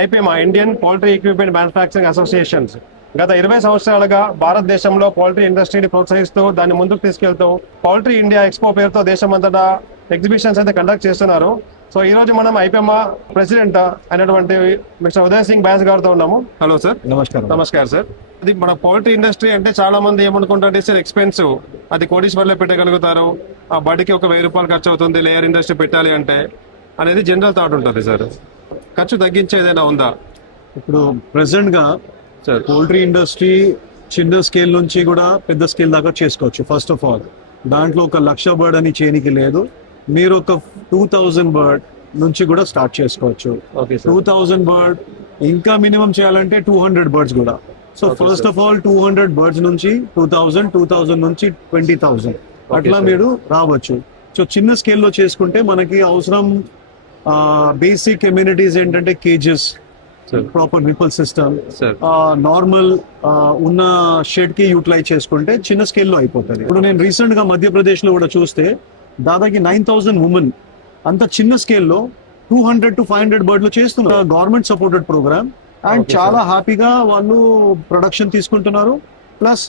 IPM Indian poultry equipment manufacturing associations గత 20 సంవత్సరాలుగా భారతదేశంలో పౌల్ట్రీ ఇండస్ట్రీని ప్రోత్సహిస్తూ దాన్ని ముందుకు తీసుకెళ్తూ పౌల్ట్రీ ఇండియా ఎక్స్పో పేరుతో దేశమంతటా ఎగ్జిబిషన్స్ అయితే కండక్ట్ చేస్తున్నారు. సో ఈ రోజు మనం ఐపీఎం ప్రెసిడెంట్ అయినటువంటి మిస్టర్ ఉదయ్ సింగ్ బ్యాస్ గారితో ఉన్నాము. Hello sir. నమస్కారం సార్. అది మన పౌల్ట్రీ ఇండస్ట్రీ అంటే చాలా మంది ఏమనుకుంటారంటే సార్ ఎక్స్పెన్సివ్, అది కోటీశ్వర్లో పెట్టగలుగుతారు, ఆ బడికి ఒక 1000 రూపాయలు ఖర్చు అవుతుంది లేయర్ ఇండస్ట్రీ పెట్టాలి అంటే అనేది జనరల్ థాట్ ఉంటుంది సార్. ఖర్చు తగ్గించే ఏదైనా ఉందా? ఇప్పుడు ప్రెసెంట్ గా పౌల్ట్రీ ఇండస్ట్రీ చిన్న స్కేల్ నుంచి కూడా పెద్ద స్కేల్ దాకా చేసుకోవచ్చు. ఫస్ట్ ఆఫ్ ఆల్ దాంట్లో 1,00,000 బర్డ్ అని చేయనికి లేదు. మీరు ఒక 2000 బర్డ్ నుంచి కూడా స్టార్ట్ చేసుకోవచ్చు. 2000 బర్డ్ ఇంకా మినిమం చేయాలంటే 200 బర్డ్స్ కూడా. So first of all 200 birds నుంచి 2000 నుంచి 20,000 అట్లా మీరు రావచ్చు. సో చిన్న స్కేల్లో చేసుకుంటే మనకి అవసరం బేసిక్ ఎమ్యూనిటీస్ ఏంటంటే kgs, proper nipple system, normal ఉన్న షెడ్ కి యూటిలైజ్ చేసుకుంటే చిన్న స్కేల్లో అయిపోతుంది. ఇప్పుడు నేను రీసెంట్ గా మధ్యప్రదేశ్ లో కూడా చూస్తే దాదాపు 9,000 ఉమెన్ అంత చిన్న స్కేల్లో 200 to 500 బర్డ్లు చేస్తున్నారు. గవర్నమెంట్ సపోర్టెడ్ ప్రోగ్రామ్ అండ్ చాలా హ్యాపీగా వాళ్ళు ప్రొడక్షన్ తీసుకుంటున్నారు. ప్లస్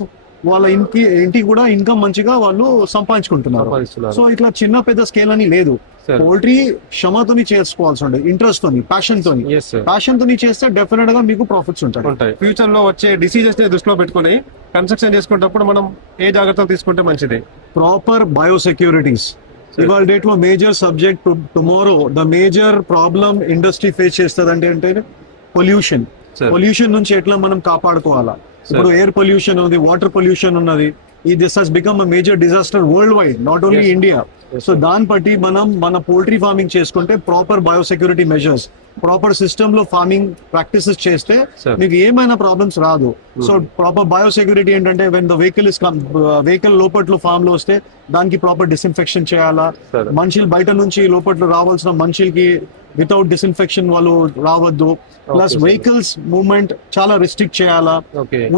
వాళ్ళ ఇంటికి కూడా ఇన్కమ్ మంచిగా వాళ్ళు సంపాదించుకుంటున్నారు. సో ఇట్లా చిన్న పెద్ద స్కేల్ అని లేదు. పౌల్ట్రీ శ్రమతోని చేసుకోవాల్సి ఉంటుంది, ఇంట్రెస్ట్ తోని, ప్యాషన్ తోని చేస్తే డెఫినెట్ గా మీకు ప్రాఫిట్స్ ఉంటాయి. ఫ్యూచర్ లో వచ్చే డిసీజెస్ ని దృష్టిలో పెట్టుకుని కన్స్ట్రక్షన్ చేసుకునేటప్పుడు మనం ఏ జాగ్రత్తలు తీసుకుంటే మంచిది? ప్రాపర్ బయోసెక్యూరిటీస్ ఇవాళ డేట్ లో major subject. Tomorrow the major problem industry face చేస్తుంది అంటే పొల్యూషన్ నుంచి ఎట్లా మనం కాపాడుకోవాలా. ఇప్పుడు ఎయిర్ పొల్యూషన్ ఉంది, వాటర్ పొల్యూషన్ ఉన్నది. This has become a major disaster world wide, not only India. So దాన్ని బట్టి మనం మన పోల్ట్రీ ఫార్మింగ్ చేసుకుంటే proper biosecurity measures, proper system లో ఫార్మింగ్ ప్రాక్టీసెస్ చేస్తే మీకు ఏమైనా ప్రాబ్లమ్స్ రాదు. సో ప్రాపర్ బయోసెక్యూరిటీ ఏంటంటే వెన్ ద వెహికల్ లోపట్లో ఫామ్ లో వస్తే దానికి ప్రాపర్ డిస్ఇన్ఫెక్షన్ చేయాలా. మనుషులు బయట నుంచి లోపట్లో రావాల్సిన మనుషులకి వితౌట్ డిస్ఇన్ఫెక్షన్ వాళ్ళు రావద్దు. ప్లస్ వెహికల్స్ మూవ్మెంట్ చాలా రిస్ట్రిక్ట్ చేయాలా.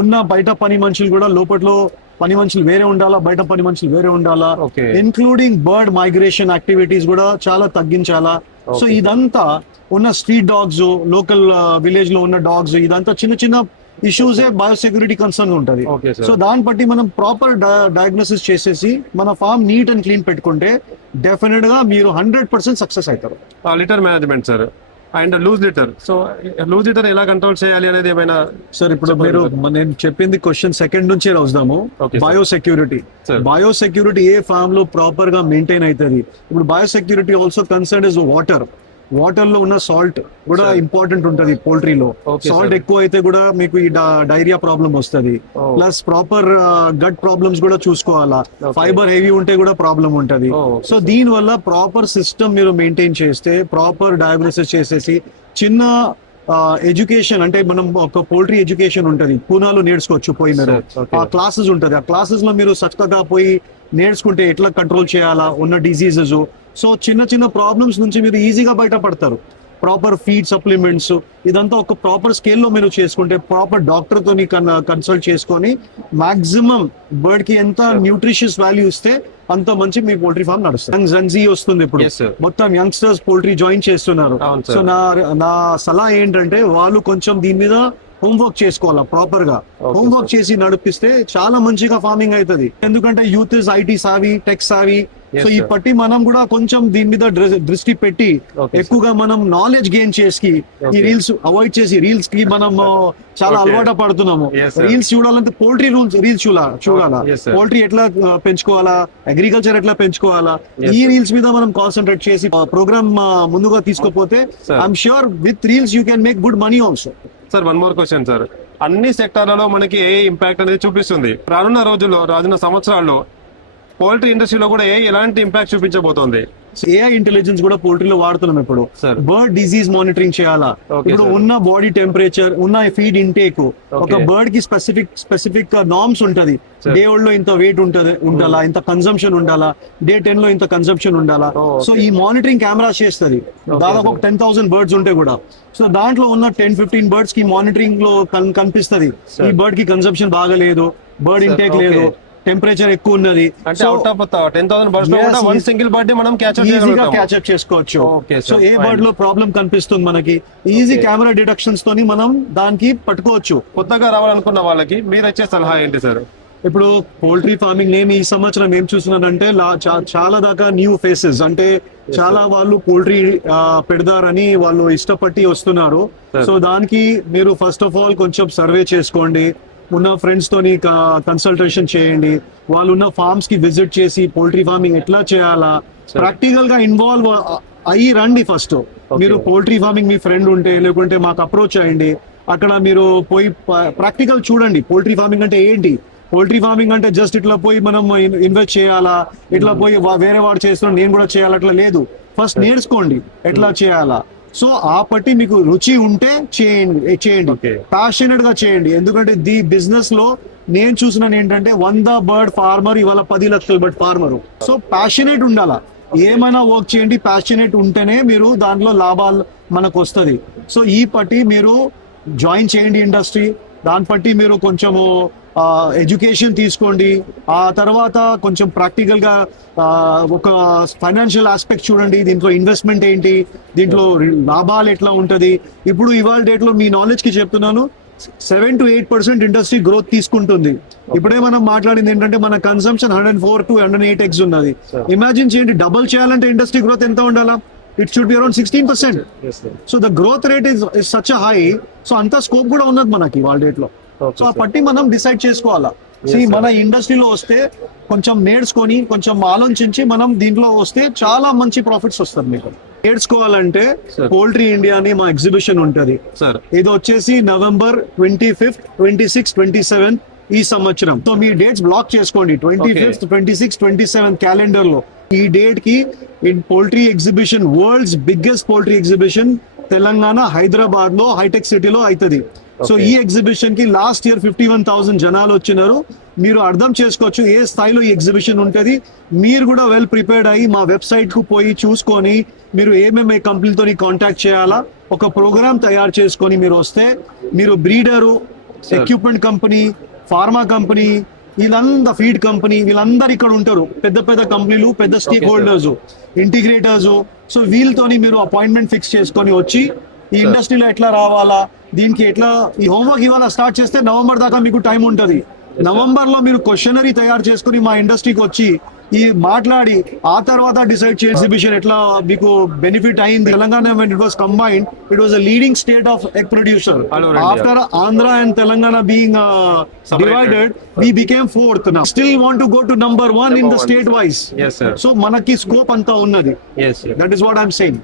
ఉన్న బయట పని మనుషులు కూడా లోపట్లో పని మనుషులు వేరే ఉండాలా, బయట పని మనుషులు వేరే ఉండాలా. ఇన్క్లూడింగ్ బర్డ్ మైగ్రేషన్ యాక్టివిటీస్ కూడా చాలా తగ్గించాలా. సో ఇదంతా ఉన్న స్ట్రీట్ డాగ్స్, లోకల్ విలేజ్ లో ఉన్న డాగ్స్, ఇదంతా చిన్న చిన్న ఇష్యూస్ బయోసెక్యూరిటీ కన్సర్న్ ఉంటుంది. సో దాన్ని బట్టి మనం ప్రాపర్ డయాగ్నోసిస్ చేసేసి మన ఫార్మ్ నీట్ అండ్ క్లీన్ పెట్టుకుంటే డెఫినెట్ గా మీరు 100% సక్సెస్ అవుతారు. Litter management sir and loose litter. So loose litter ఎలా కంట్రోల్ చేయాలి అనేది ఏమైనా? సార్ ఇప్పుడు మీరు నేను చెప్పింది క్వశ్చన్ సెకండ్ నుంచి వస్తాము. బయోసెక్యూరిటీ ఏ ఫార్మ్ లో ప్రాపర్ గా మెయింటైన్ అవుతుంది. ఇప్పుడు biosecurity also concern is water లో ఉన్న సాల్ట్ కూడా ఇంపార్టెంట్ ఉంటది పోల్ట్రీలో. సాల్ట్ ఎక్కువ అయితే కూడా మీకు ఈ డైరియా ప్రాబ్లం వస్తుంది. ప్లస్ ప్రాపర్ గట్ ప్రాబ్లమ్స్ కూడా చూసుకోవాలా. ఫైబర్ హెవీ ఉంటే కూడా ప్రాబ్లం ఉంటది. సో దీని వల్ల ప్రాపర్ సిస్టమ్ మీరు మెయింటైన్ చేస్తే, ప్రాపర్ డయాగ్నోసిస్ చేసేసి చిన్న ఎడ్యుకేషన్ అంటే మనం ఒక పోల్ట్రీ ఎడ్యుకేషన్ ఉంటది, పూనాలో నేర్చుకోవచ్చు పోయి మీరు. ఆ క్లాసెస్ ఉంటది, ఆ క్లాసెస్ లో మీరు చక్కగా పోయి నేర్చుకుంటే ఎట్లా కంట్రోల్ చేయాలా ఉన్న డిసీజెస్. సో చిన్న చిన్న ప్రాబ్లమ్స్ నుంచి మీరు ఈజీగా బయటపడతారు. ప్రాపర్ ఫీడ్ సప్లిమెంట్స్ ఇదంతా ఒక ప్రాపర్ స్కేల్లో మీరు చేసుకుంటే, ప్రాపర్ డాక్టర్ తోని కన్సల్ట్ చేసుకొని మాక్సిమం బర్డ్ కి ఎంత న్యూట్రిషియస్ వాల్యూ ఇస్తే అంత మంచి మీ పోల్ట్రీ ఫార్మ్ నడుస్తుంది. జెన్జీ వస్తుంది ఇప్పుడు, మొత్తం యంగ్స్టర్స్ పోల్ట్రీ జాయిన్ చేస్తున్నారు. సో నా సలహా ఏంటంటే వాళ్ళు కొంచెం దీని మీద హోంవర్క్ చేసుకోవాలా. ప్రాపర్ గా హోంవర్క్ చేసి నడిపిస్తే చాలా మంచిగా ఫార్మింగ్ అవుతుంది. ఎందుకంటే youth is IT savvy, tech savvy. So ఈ పట్టి మనం కూడా కొంచెం దీని మీద దృష్టి పెట్టి ఎక్కువగా మనం నాలెడ్జ్ గెయిన్ చేసి ఈ రీల్స్ అవాయిడ్ చేసి, రీల్స్ కి మనం చాలా అలవాటు పడుతున్నాము. రీల్స్ చూడాలంటే పోల్ట్రీ రీల్స్ చూడాలా, పోల్ట్రీ ఎట్లా పెంచుకోవాలా, అగ్రికల్చర్ ఎట్లా పెంచుకోవాలా, ఈ రీల్స్ మీద మనం కాన్సన్ట్రేట్ చేసి ప్రోగ్రామ్ ముందుగా తీసుకోపోతే I'm sure with reels you can make good money also. Sir one more question sir. అన్ని సెక్టార్లలో మనకి ఏ ఇంపాక్ట్ అనేది చూపిస్తుంది? రానున్న సంవత్సరాల్లో పౌల్ట్రీ ఇండస్ట్రీలో కూడా ఎలాంటి ఇంపాక్ట్ చూపించబోతోంది? ఏఐ ఇంటెలిజెన్స్ కూడా పోల్ట్రీలో వాడుతున్నాం. ఇప్పుడు బర్డ్ డిజీజ్ మానిటరింగ్ చేయాలా. ఇప్పుడు ఉన్న బాడీ టెంపరేచర్, ఉన్న ఫీడ్ ఇంటేక్, ఒక బర్డ్ కి స్పెసిఫిక్ నార్మ్స్ ఉంటది. డే 1 లో ఇంత వెయిట్ ఉండాలా, ఇంత కన్సంప్షన్ ఉండాలా, డే 10 లో ఇంత కన్సంప్షన్ ఉండాలా. సో ఈ మానిటరింగ్ కెమెరా చేస్తుంది. దాదాపు ఒక 10,000 బర్డ్స్ ఉంటే కూడా సో దాంట్లో ఉన్న 10-15 బర్డ్స్ కి మానిటరింగ్ లో కనిపిస్తుంది ఈ బర్డ్ కి కన్సంప్షన్ బాగా లేదు, బర్డ్ ఇంటేక్ లేదు, టెంపరేచర్ ఎక్కువ ఉన్నది, అంటే అవుట్ ఆఫ్ 10,000 బర్డ్స్ లో కూడా వన్ సింగిల్ బర్డ్ మనం క్యాచ్ ఈజీగా క్యాచ్అప్ చేసుకోవచ్చు. Okay, sir. సో ఏ బర్డ్ లో ప్రాబ్లం కనిపిస్తుంది మనకి, ఈజీ కెమెరా డిటెక్షన్స్ తోని మనం దానికి పట్టుకోవచ్చు. కొత్తగా రావాలనుకున్న వాళ్ళకి మీరు ఇచ్చే సలహా ఏంటి సార్? ఇప్పుడు పోల్ట్రీ ఫార్మింగ్ నేను ఈ సంవత్సరం ఏం చూస్తున్నానంటే చాలా దాకా న్యూ ఫేసెస్, అంటే చాలా వాళ్ళు పోల్ట్రీ పెడదారని వాళ్ళు ఇష్టపట్టి వస్తున్నారు. సో దానికి మీరు ఫస్ట్ ఆఫ్ ఆల్ కొంచెం సర్వే చేసుకోండి, ఉన్న ఫ్రెండ్స్ తోని కన్సల్టేషన్ చేయండి, వాళ్ళు ఉన్న ఫార్మ్స్ కి విజిట్ చేసి పోల్ట్రీ ఫార్మింగ్ ఎట్లా చేయాలా ప్రాక్టికల్ గా ఇన్వాల్వ్ అయ్యి రండి. ఫస్ట్ మీరు పోల్ట్రీ ఫార్మింగ్ మీ ఫ్రెండ్ ఉంటే లేకుంటే మాకు అప్రోచ్ అయ్యండి, అక్కడ మీరు పోయి ప్రాక్టికల్ చూడండి పోల్ట్రీ ఫార్మింగ్ అంటే ఏంటి. పోల్ట్రీ ఫార్మింగ్ అంటే జస్ట్ ఇట్లా పోయి మనం ఇన్వెస్ట్ చేయాలా, ఇట్లా పోయి వేరే వాడు చేస్తున్నాడు నేను కూడా చేయాలి అట్లా లేదు. ఫస్ట్ నేర్చుకోండి ఎట్లా చేయాలా. సో ఆ పట్టి మీకు రుచి ఉంటే చేయండి, ప్యాషనెట్ గా చేయండి. ఎందుకంటే ది బిజినెస్ లో నేను చూసినాను ఏంటంటే 100 బర్డ్ ఫార్మర్ ఇవాళ 10 లక్షల బర్డ్ ఫార్మర్. సో ప్యాషనెట్ ఉండాలా, ఏమైనా వర్క్ చేయండి, ప్యాషనెట్ ఉంటేనే మీరు దాంట్లో లాభాలు మనకు వస్తుంది. సో ఈ పట్టి మీరు జాయిన్ చేయండి ఇండస్ట్రీ, దాన్ని బట్టి మీరు కొంచెము ఎడ్యుకేషన్ తీసుకోండి. ఆ తర్వాత కొంచెం ప్రాక్టికల్ గా ఒక ఫైనాన్షియల్ ఆస్పెక్ట్ చూడండి, దీంట్లో ఇన్వెస్ట్మెంట్ ఏంటి, దీంట్లో లాభాలు ఎట్లా ఉంటది. ఇప్పుడు ఇవాళ డేట్ లో మీ నాలెడ్జ్ కి చెప్తున్నాను 7 to 8% ఇండస్ట్రీ గ్రోత్ తీసుకుంటుంది. ఇప్పుడే మనం మాట్లాడింది ఏంటంటే మన కన్సంప్షన్ 104 to 108x ఉన్నది. ఇమాజిన్ చేయండి, డబుల్ చేయాలంటే ఇండస్ట్రీ గ్రోత్ ఎంత ఉండాలా? It should be around 16%. So the growth rate is such a high. So అంత స్కోప్ కూడా ఉన్నది మనకి వాళ్ళ డేట్ లో. సో ఆ పట్టి మనం డిసైడ్ చేసుకోవాలా. మన ఇండస్ట్రీలో వస్తే కొంచెం నేర్చుకొని కొంచెం ఆలోచించి మనం దీంట్లో వస్తే చాలా మంచి ప్రాఫిట్స్ వస్తుంది మీకు. నేర్చుకోవాలంటే పోల్ట్రీ ఇండియా అని మా ఎగ్జిబిషన్ ఉంటది సార్. ఇది వచ్చేసి November 25th, 26th, 27th ఈ సంవత్సరం. సో మీ డేట్స్ బ్లాక్ చేసుకోండి, 25th, 26th, 27th క్యాలెండర్ లో. ఈ డేట్ కి poultry exhibition, world's biggest poultry exhibition Telangana Hyderabad లో హైటెక్ సిటీలో అవుతుంది. సో ఈ ఎగ్జిబిషన్ కి లాస్ట్ ఇయర్ 51,000 జనాలు వచ్చినారు. మీరు అర్థం చేసుకోవచ్చు ఏ స్థాయిలో ఈ ఎగ్జిబిషన్ ఉంటది. మీరు కూడా వెల్ ప్రిపేర్డ్ అయ్యి మా వెబ్సైట్ కు పోయి చూసుకొని మీరు ఏమేమి కంపెనీతో కాంటాక్ట్ చేయాలా ఒక ప్రోగ్రామ్ తయారు చేసుకొని మీరు వస్తే, మీరు breeder, equipment company, pharma company, వీళ్ళందరూ ఫీడ్ కంపెనీ, వీళ్ళందరూ ఇక్కడ ఉంటారు. పెద్ద పెద్ద కంపెనీలు, పెద్ద స్టేక్ హోల్డర్స్, ఇంటిగ్రేటర్స్. సో వీళ్ళతోని మీరు అపాయింట్మెంట్ ఫిక్స్ చేసుకొని వచ్చి ఈ ఇండస్ట్రీలో ఎట్లా రావాలా, దీనికి ఎట్లా ఈ హోంవర్క్ ఇవాళ స్టార్ట్ చేస్తే నవంబర్ దాకా మీకు టైం ఉంటుంది. నవంబర్ లో మీరు క్వశ్చనరీ తయారు చేసుకుని మా ఇండస్ట్రీకి వచ్చి ఈ మాట్లాడి ఆ తర్వాత డిసైడ్ చేసి ఎగ్జిబిషన్ ఎట్లా మీకు బెనిఫిట్ అయింది. Telangana when it was combined, it was a leading state of egg producer. After Andhra and Telangana being divided, we became 4th now. Still want to go to number 1 in the state wise. Yes sir. So manaki scope anta unnadi. Yes sir. That is what I'm saying.